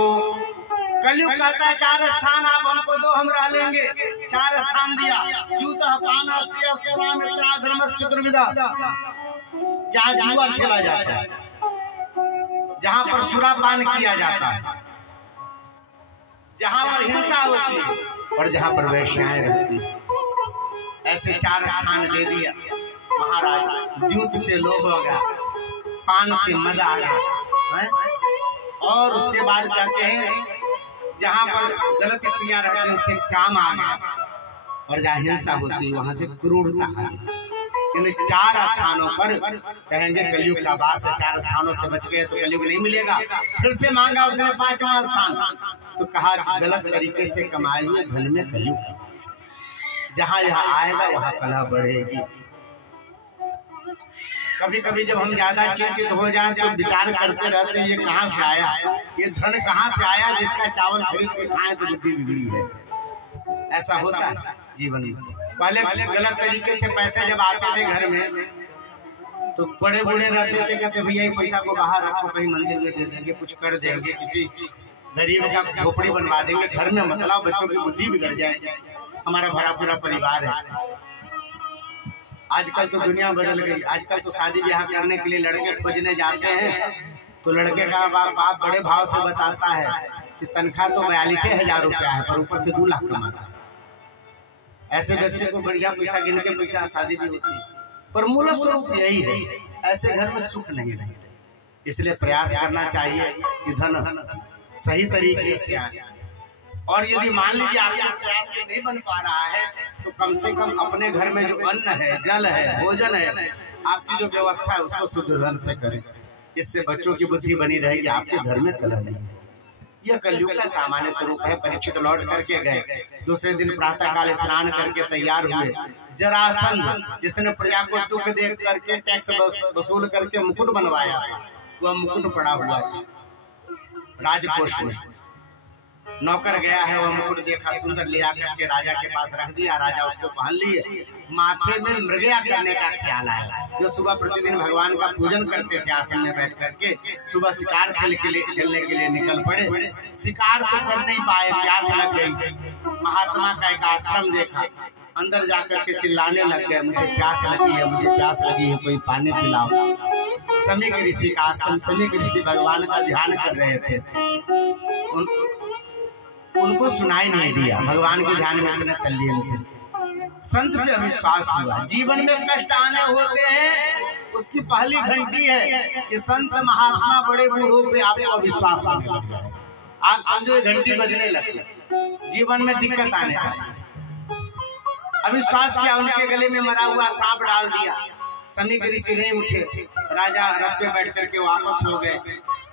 कलयुग कहता है 4 स्थान आप हमको दो, हम रह लेंगे। 4 स्थान दिया, यूतः पानास्त्य सोना मित्रा धर्मस् चतुर्विधा, जहाँ जुआ खेला जाता है, जहाँ पर सुरापान किया जाता है, जहाँ पर हिंसा होती है और जहाँ पर वेश्याएं रहती है। ऐसे 4 स्थान दे दिया महाराज। द्यूत से लोभ हो गया, पान से मद आ गया, और उसके बाद कहते हैं जहाँ पर गलत स्त्रियां रहती हैं उससे काम आ गया, और जहाँ हिंसा होती है वहां से क्रूरता आ गई। इन 4 स्थानों पर कहेंगे कलयुग का वास है। 4 स्थानों से बच गए तो कलयुग नहीं मिलेगा। फिर से मांगा उसने 5वां स्थान, तो कहा कि गलत तरीके से कमाए हुए धन में कलयुग, जहाँ यहाँ आएगा वहाँ कलह बढ़ेगी। कभी कभी जब हम ज्यादा चिंतित हो जाए तो विचार करते रहते हैं ये कहाँ से आया, ये धन कहाँ से आया जिसका चावल खरीद के खाए तो बुद्धि बिगड़ी है। ऐसा होता है जीवन में। पहले गलत तरीके से पैसे जब आते थे घर में तो बड़े बूढ़े रहते थे, कहते भैया ये पैसा को बाहर रखो, कहीं मंदिर में दे देंगे, कुछ कर देंगे, किसी गरीब का झोपड़ी बनवा देंगे, घर में मतलब बच्चों की बुद्धि बिगड़ जाए, हमारा भरा पूरा परिवार है। आजकल तो दुनिया बदल गई। आजकल तो शादी ब्याह करने के लिए लड़के खोजने जाते हैं तो लड़के का बाप बड़े भाव से बताता है कि तनख्वाह तो 42,000 रुपया है, पर ऊपर से 2 लाख कमाता है। ऐसे व्यक्ति को बढ़िया पैसा गिन के पैसा शादी भी होती है, पर मूल स्वरूप यही है, ऐसे घर में सुख नहीं रहते। इसलिए प्रयास करना चाहिए कि धन सही तरीके से आए। और यदि मान लीजिए आपका प्रयास से नहीं बन पा रहा है तो कम से कम अपने घर में जो अन्न है, जल है, भोजन है, आपकी जो व्यवस्था है उसको शुद्ध धन से करें। इससे बच्चों की बुद्धि बनी रहेगी, आपके घर में कलह नहीं। यह कलयुग का सामान्य स्वरूप है। परीक्षित लौट करके गए, दूसरे दिन प्रातः काल स्नान करके तैयार हुए। जरासंध जिसने प्रजा को दुख देख करके टैक्स वसूल करके मुकुट बनवाया, वह मुकुट पड़ा हुआ है राजकोष में। नौकर गया है, वह मुकुट देखा, सुंदर लिया करके राजा के पास रख दिया। राजा उसको पहन लिए। माथे में मृगया करने का ख्याल आया। जो सुबह प्रतिदिन भगवान का पूजन करते थे आसन में बैठ करके, सुबह शिकार खेलने के लिए निकल पड़े। शिकार तो कर नहीं पाए, प्यास लग गई। महात्मा का एक आश्रम देखा, अंदर जाकर के चिल्लाने लग गए, मुझे प्यास लगी है, मुझे प्यास लगी है, कोई पानी पिलाओ। समीक ऋषि का आश्रम, समीक ऋषि भगवान का ध्यान कर रहे थे। उनको सुनाई नहीं दिया, भगवान के ध्यान में इतने तल्लीन थे। संत पे अविश्वास हुआ। जीवन में कष्ट आने होते हैं, उसकी पहली घंटी है कि संत महात्मा बड़े बूढ़ों पे आपको अविश्वास होने लगता है। आप समझो घंटी बजने लगे, जीवन में दिक्कत आने लगी। अविश्वास किया, उनके गले में मरा हुआ सांप डाल दिया। समीक ऋषि नहीं उठे। राजा रथ पे बैठ करके वापस हो गए।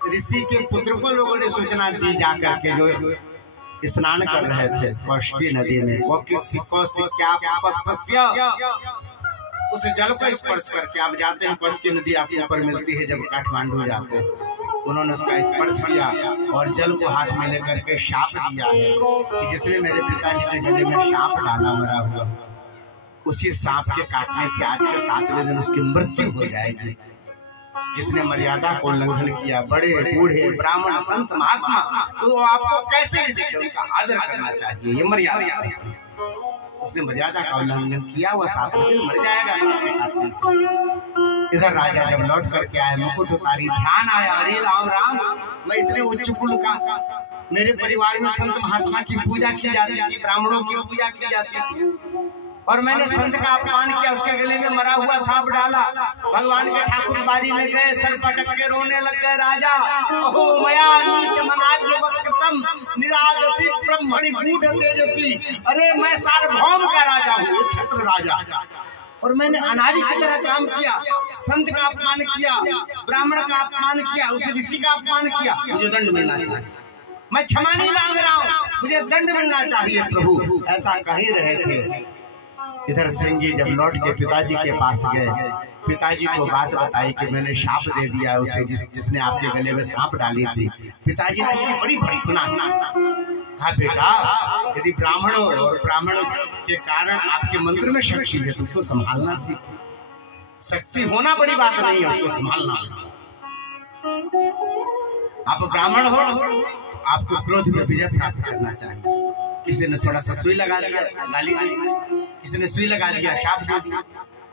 ऋषि के पुत्र को लोगों ने सूचना दी जाकर के, जो स्नान कर रहे थे कौशिकी नदी में, वो किसी उस जल को स्पर्श करके आप जाते हैं, कौशिकी नदी आपको ऊपर मिलती है जब काठमांडू जाते हैं। उन्होंने उसका स्पर्श किया और जल को हाथ में लेकर के शाप दिया है कि जिसने मेरे पिताजी के गले में शाप डाला मरा हुआ, उसी सांप के काटने से आज के 7वें दिन उसकी मृत्यु हो जाएगी। जिसने मर्यादा को उल्लंघन किया, बड़े बूढ़े ब्राह्मण संत महात्मा, तो आपको कैसे उनका आदर करना चाहिए, ये मर्यादा। उसने मर्यादा का उल्लंघन किया, वह 7वें दिन मर जाएगा सांप के काटने से। इधर राजा जब लौट करके आए, मुकुट उतारी, ध्यान आया, अरे राम राम, मैं इतने उच्च कुल का, मेरे परिवार में संत महात्मा की पूजा की जाती थी, ब्राह्मणों की पूजा की जाती थी, और मैंने संत का अपमान किया, उसके गले में मरा हुआ सांप डाला। भगवान के ठाकुर बारी में गए, सर पटक के रोने लग गए। राजा अहो मया नीच मनाज्य वक्तम निरागसी ब्रह्मणि गूढ़ तेजसी, अरे मैं सार्वभौम का राजा हूँ, छत्र राजा, और मैंने अनाड़ी की तरह काम किया, संत का अपमान किया, ब्राह्मण का अपमान किया, उस ऋषि का अपमान किया, मुझे दंड मिलना चाहिए। मैं क्षमा नहीं मांग रहा हूँ, मुझे दंड मिलना चाहिए प्रभु, ऐसा कह ही रहे थे। इधर सिंह जी जब लौट के पिताजी के पास गए, पिताजी को बात बताई कि मैंने शाप दे दिया उसे, जिसने आपके गले में सांप डाली थी। पिताजी ने उसकी बड़ी बड़ी सुना। हाँ बेटा, यदि ब्राह्मण और ब्राह्मण के कारण आपके मंत्र में शक्ति है तो उसको संभालना सीखिए। शक्ति होना बड़ी बात नहीं है, उसको संभालना। आप ब्राह्मण हो तो आपको क्रोध में विजय प्राप्त करना चाहिए। किसी ने थोड़ा सा सुई लगा दिया, गाली दी, किसी ने सुई लगा दिया, शाप दे दिया,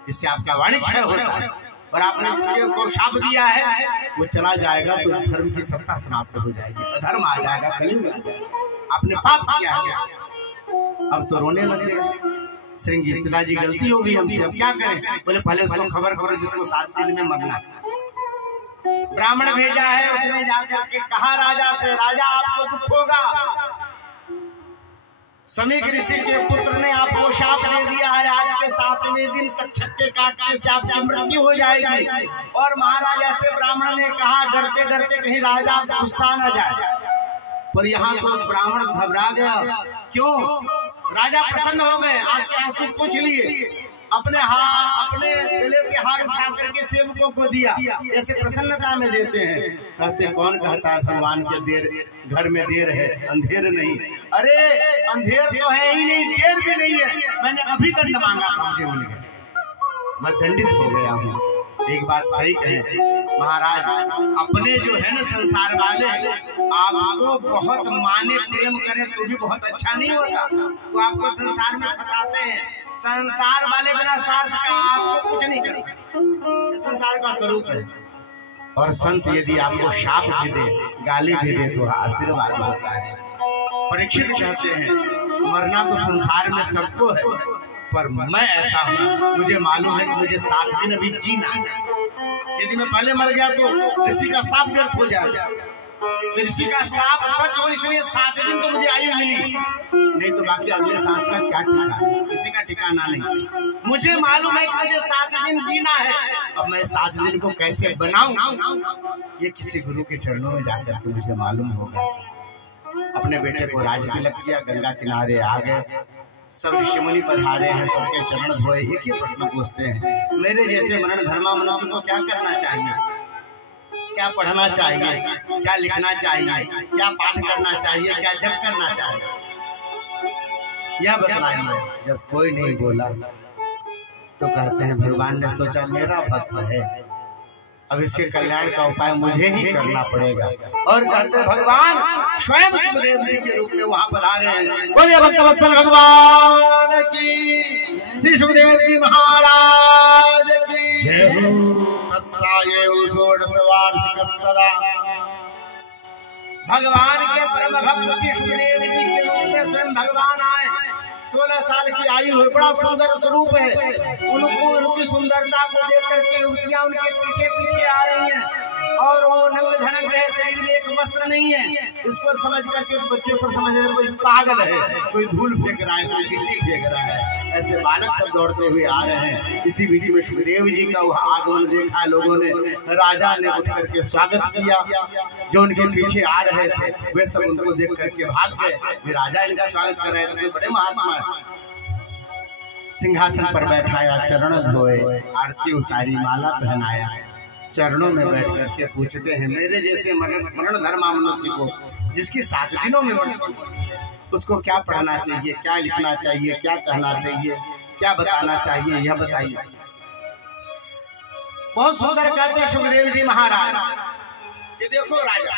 इससे आपका वाणिज्य होता है। और आपने किसी को शाप दिया है, वो चला जाएगा तो धर्म की सत्ता समाप्त हो जाएगी, अधर्म आ जाएगा, कलयुग आ जाएगा। आपने पाप किया है, अब तो रोने लगे। सिंह जी, पिताजी गलती हो गई हमसे, अब क्या करें? बोले पहले उसको खबर करो जिसको 7 दिन में मरना। ब्राह्मण भेजा है, उसने जाकर के कहा राजा से, राजा आपको दुख होगा, समीक ऋषि के पुत्र ने आपको शाप दे दिया है, आज के 7वें दिन तक छक्के काटने से आपकी मृत्यु हो जाएगी। और महाराजा से ब्राह्मण ने कहा, डरते डरते कहीं राजा गुस्सा न जाए, पर यहाँ तो ब्राह्मण घबरा गया। क्यों? राजा प्रसन्न हो गए, आपके आंसू पूछ लिए, अपने गले से हाथ उठा करके सेवकों को दिया, जैसे प्रसन्नता में देते हैं। कहते कौन कहता है भगवान के देर घर में देर है, अंधेर नहीं। अरे अंधेर तो है ही नहीं, देर भी नहीं है, मैंने अभी दंड मांगा था, मुझे मिल गया, मैं दंडित हो गया हूँ। एक बात सही कहे महाराज, अपने जो है ना संसार वाले आपको बहुत माने प्रेम करें तो भी बहुत अच्छा नहीं होता, वो आपको संसार में फंसाते हैं। संसार वाले बिना स्वार्थ का आपको कुछ नहीं कर सकते, संसार का स्वरूप है। और संत यदि आपको शाप भी दे, गाली भी दे तो आशीर्वाद होता है। परीक्षित कहते हैं मरना तो संसार में सबको है, पर मैं ऐसा हूँ, मुझे मालूम है कि मुझे 7 दिन अभी जीना है। यदि मैं पहले मर गया तो ऋषि का साप व्यर्थ हो जाएगा। ऋषि का साप सच हो, इसलिए 7 दिन तो मुझे आयु मिली, नहीं तो बाकी अगले सांस का क्या ठिकाना, किसी का ठिकाना नहीं। मुझे मालूम है कि मुझे 7 दिन जीना है, अब मैं 7 दिन को कैसे बनाऊं, ये किसी गुरु के चरणों में जाकर के मुझे मालूम होगा। अपने बेटे को राज तिलक किया, गंगा किनारे आ गए, सब ऋषि मुनि पधारे हैं, सबके चरण धोए। एक ही प्रश्न पूछते हैं, मेरे जैसे मरण धर्मा मनुष्य को क्या करना चाहिए, क्या पढ़ना चाहिए, क्या लिखना चाहिए, क्या पाठ करना चाहिए, क्या जप करना चाहिए, यह बतलाइए। जब कोई नहीं बोला तो कहते हैं भगवान ने सोचा मेरा भक्त है, अब इसके कल्याण का उपाय मुझे ही करना पड़ेगा। और कहते हैं भगवान स्वयं सुखदेव जी के रूप में वहां पर आ रहे हैं। बोलिए भक्तवत्सल भगवान की, श्री सुखदेव जी महाराज की जय हो। भगवान के परम भक्त श्री सुखदेव जी के रूप में स्वयं भगवान आए। 16 साल की आयु है, बड़ा सुंदर स्वरूप है। उनकी सुंदरता को देख करके युवतियां उनके पीछे पीछे आ रही हैं, और वो नंग धड़क है, शरीर में एक वस्त्र नहीं है। उसको समझ करके बच्चे सब समझ रहे कोई पागल है, कोई धूल फेंक रहा है, कोई गिट्टी फेंक रहा है। ऐसे बालक सब दौड़ते हुए आ रहे हैं। इसी बीच में सुखदेव जी का वहाँ आगमन देखा लोगों ने। राजा ने उठ करके स्वागत किया, जो उनके पीछे आ रहे थे वे सब उनको देख करके भाग गए। राजा इनका स्वागत कर रहे थे, बड़े महात्मा सिंहासन पर बैठाया, चरण धोए, आरती उतारी, माला पहनाया, चरणों में बैठ करके पूछते हैं मेरे जैसे मरण धर्मा मनुष्य को जिसकी 7 दिनों में उसको क्या पढ़ना चाहिए, क्या लिखना चाहिए, क्या कहना चाहिए, क्या बताना चाहिए, यह बताइए। बहुत सुंदर कहते हैं सुखदेव जी महाराज, ये देखो राजा,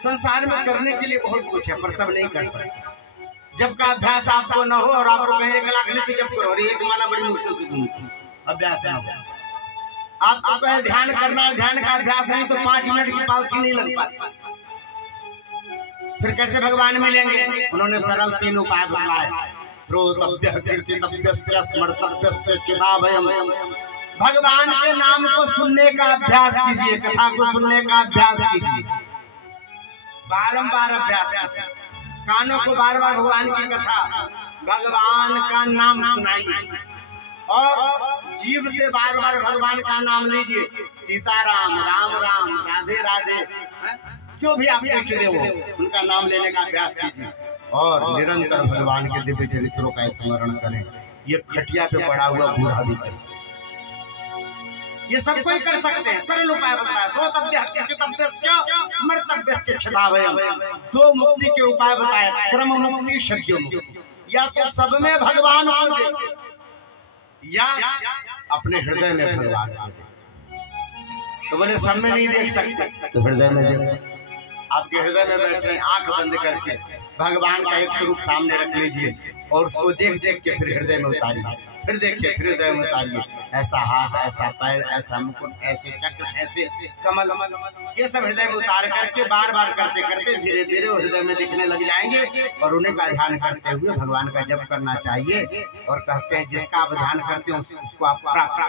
संसार में करने के लिए बहुत कुछ है पर सब नहीं कर सकते। जब का अभ्यास आपको न हो और आपको कहें 1 लाख लिख जब करो, एक माला बड़ी मुश्किल से दूंगी, अभ्यास है। आपको कहें ध्यान करना है, ध्यान का अभ्यास नहीं तो 5 मिनट की पालथी नहीं लग पाती, फिर कैसे भगवान मिलेंगे। उन्होंने सरल 3 उपाय बताए, श्रोतव्य, कीर्तितव्य, स्मर्तव्य, चिदाभयम। भगवान के नाम को सुनने का अभ्यास कीजिए, कथा को सुनने का अभ्यास कीजिए, बारंबार अभ्यास कीजिए। कानों को बार बार भगवान की कथा, भगवान का नाम सुनाइए, और जीव से बार बार भगवान का नाम लीजिए। सीताराम, राम राम, राधे राधे, जो भी आप इष्ट देव हो उनका नाम लेने का अभ्यास कीजिए, और निरंतर भगवान के दिव्य चरित्रों का स्मरण करें। ये खटिया पे पड़ा हुआ बूढ़ा भी कर सकते, ये सब कोई कर सकते हैं। सरल उपाय बताया, श्रोतव्य, कीर्तितव्य, स्मर्तव्य, चिदाभयम। 2 मुक्ति के उपाय बताए, क्रम मुक्ति, सद्यो मुक्ति। या तो सब में भगवान को देखो, या अपने हृदय में भगवान को देखो। तो बोले सब में नहीं देख सकते तो हृदय में देखो। आपके हृदय में बैठ रहे, आंख बंद करके भगवान का एक स्वरूप सामने रख लीजिए, और उसको देख देख के फिर हृदय में उतारिए, फिर देखिए, फिर हृदय में उतारिए। ऐसा हाथ, ऐसा पैर, ऐसा मुकुट, ऐसे चक्र, ऐसे कमल, ये सब हृदय में उतार करके बार बार करते करते धीरे धीरे हृदय में दिखने लग जाएंगे, और उन्हीं का ध्यान करते हुए भगवान का जप करना चाहिए। और कहते हैं जिसका आप ध्यान करते हैं उसको आप प्राप्त।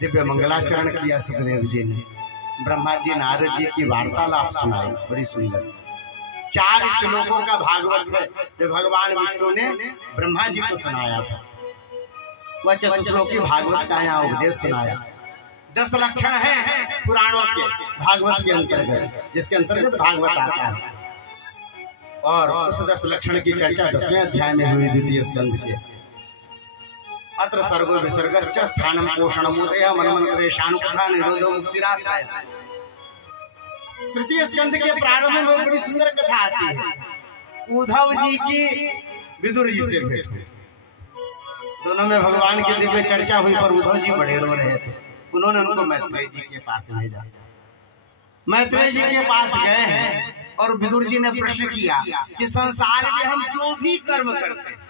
दिव्य मंगलाचरण किया सुखदेव जी ने, ब्रह्मा जी नारद जी की वार्तालाप सुनाई, बड़ी सुंदर। 4 श्लोकों का भागवत है जो भगवान विष्णु ने ब्रह्मा जी को सुनाया था। वह 4 श्लोकी भागवत का यहाँ उपदेश सुनाया। 10 लक्षण हैं पुराणों के भागवत के अंतर्गत, जिसके अंतर्गत भागवत आता है, और उस 10 लक्षण की चर्चा 10वें अध्याय में हुई, द्वितीय स्कंध के। अत्र सर्गो विसर्गश्च स्थानम पोषणमुदयः मनमन्त्रेशानुकथा निरोधो मुक्तिराश्रय। तृतीय स्कंध के प्रारंभ में बड़ी सुंदर कथा आती है। उद्धव जी की विदुर जी से भेंट, दोनों में भगवान की दिव्य चर्चा हुई, पर उद्धव जी बड़े रो रहे थे। उन्होंने उनको मैत्रेय जी के पास भेजा। मैत्रेय जी के पास गए हैं और विदुर जी ने प्रश्न किया कि संसार में हम जो भी कर्म करते हैं,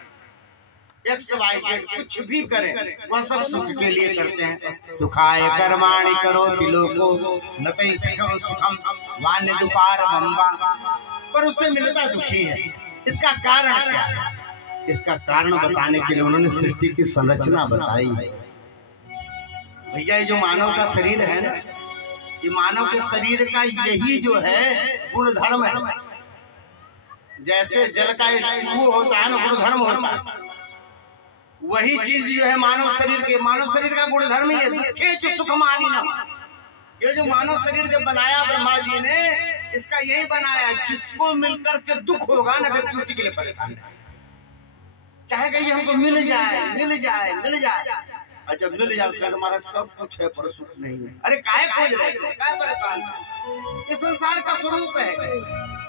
कुछ भी करें, वह सब सुख के लिए करते हैं। सुखाय कर्माणि करोति लोको नतै सुखम वान्य दुपार मम्बा, पर उससे मिलता दुखी है। इसका कारण क्या है? इसका कारण बताने के लिए उन्होंने सृष्टि की संरचना बताई। भैया ये जो मानव का शरीर है ना, ये मानव के शरीर का यही जो है गुण धर्म है। जैसे जल का वो होता है ना, गुण धर्म होता है, वही चीज जो है मानव शरीर का गुण धर्म ही है। दुखे जो सुख मानी ना, ये जो मानव शरीर जब बनाया ब्रह्मा जी ने, इसका यही बनाया, जिसको मिलकर के दुख होगा ना, व्यक्ति उसी के लिए परेशान है। चाहे कहीं हमको मिल जाए, और जब मिल जाए तो हमारा सब कुछ है पर सुख नहीं है। अरे काहे खोज रहे हो, काहे परेशान है? ये संसार का स्वरूप है।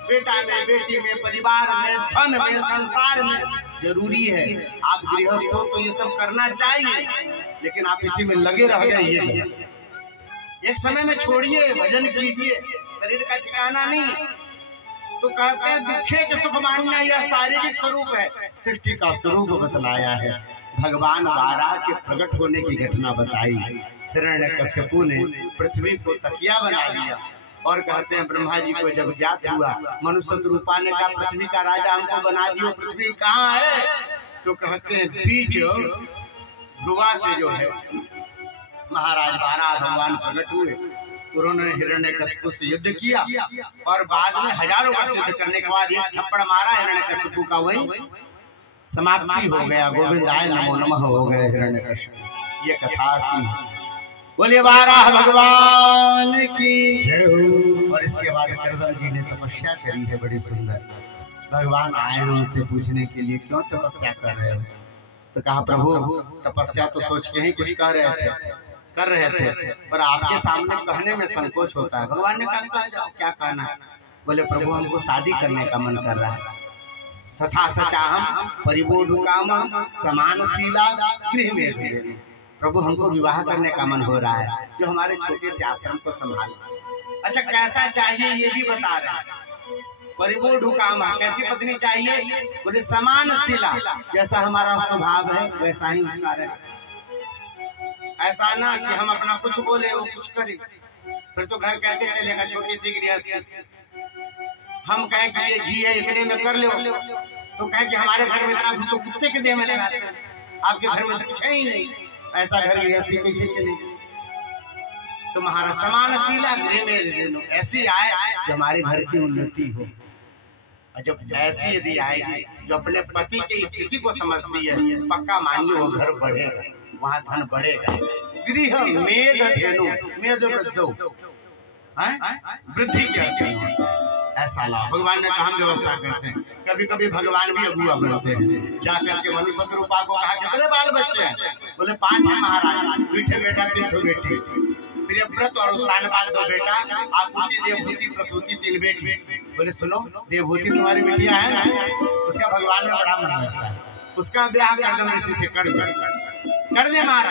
बेटा में, बेटी में, परिवार में, धन में, संसार में जरूरी है। आप गृहस्थ हो तो ये सब करना चाहिए, लेकिन आप इसी में लगे रह जाइए। एक समय में छोड़िए, भजन कीजिए, शरीर का ठिकाना नहीं। तो कहते हैं दुखे च सुख मानना, यह शारीरिक स्वरूप है। सृष्टि का स्वरूप बतलाया है। भगवान वाराह के प्रकट होने की घटना बताई। हिरण्यकश्यपु ने पृथ्वी को तकिया बना लिया और कहते हैं ब्रह्मा जी को जब ज्ञात हुआ, मनुष्य रूपा ने कहा पृथ्वी का राजा हमको बना दियो, पृथ्वी कहाँ है? तो कहते हैं बीज ध्रुवा से जो है महाराज वाराह भगवान प्रकट हुए। उन्होंने हिरण्यकश्यपु से युद्ध किया और बाद में हजारों वर्ष युद्ध करने के बाद एक थप्पड़ मारा, हिरण्यकश्यपु का वही समाप्ति हो गया। गोविंदाय नमो नमः हो गए हिरण्यकश्यप। ये कथा थी। बोलिए वाराह भगवान की जय। और इसके बाद करदम जी ने तपस्या करी है, बड़ी सुंदर। भगवान आए हैं उनसे पूछने के लिए, क्यों तपस्या कर रहे हो? तो कहा प्रभु तपस्या तो सोच के ही कुछ कर रहे थे, पर आपके सामने कहने में संकोच होता है। भगवान ने कहा जाओ, क्या कहना है? बोले प्रभु हमको शादी करने का मन कर रहा है। तथा सचाहम परिबोधुकाम समानशीला गृह में। प्रभु हमको विवाह करने का मन हो रहा है, जो हमारे छोटे से आश्रम को संभाले। अच्छा कैसा चाहिए ये भी बता रहे हैं। परिबोधुकाम कैसी पत्नी चाहिए? बोले समानशीला, जैसा हमारा स्वभाव है वैसा ही उसका रहे। ऐसा ना कि हम अपना कुछ बोले वो कुछ करे, फिर तो घर कैसे चलेगा? छोटी सी गृहस्थी। हम कहें कि ये घी है इतने में कर लो, तो कहें कि हमारे घर में इतना तो कुत्ते के देह में लगा, आपके घर में तो कुछ है ही नहीं। ऐसा घर गृहस्थी कैसे चलेगी? तो हमारा समानशीला गृह में ऐसी आए जो हमारे घर की उन्नति हो। और जब ऐसी यदि आएगी जो अपने पति की स्थिति को समझती है, पक्का मानिए वो घर बढ़ेगा, वहाँ धन बढ़ेगा। गृह मेद वृद्धि क्या ऐसा लाभ भगवान ने कहा व्यवस्था करते हैं। कभी कभी भगवान भी अगुआ बनते हैं। जाकर के मनुष्य रूपा को कहा कितने बाल बच्चे हैं? बोले 5 है महाराज, 2 बेटा 3 बेटी। प्रियव्रत और उत्तानपाद 2 बेटा, आपूति देवभूति प्रसूति 3 बेटी। बोले सुनो देवभूति तुम्हारी बेटियां है ना, उसका भगवान में बड़ा मन रहता है, उसका ब्याह एकदम ऋषि से कर दे महाराज।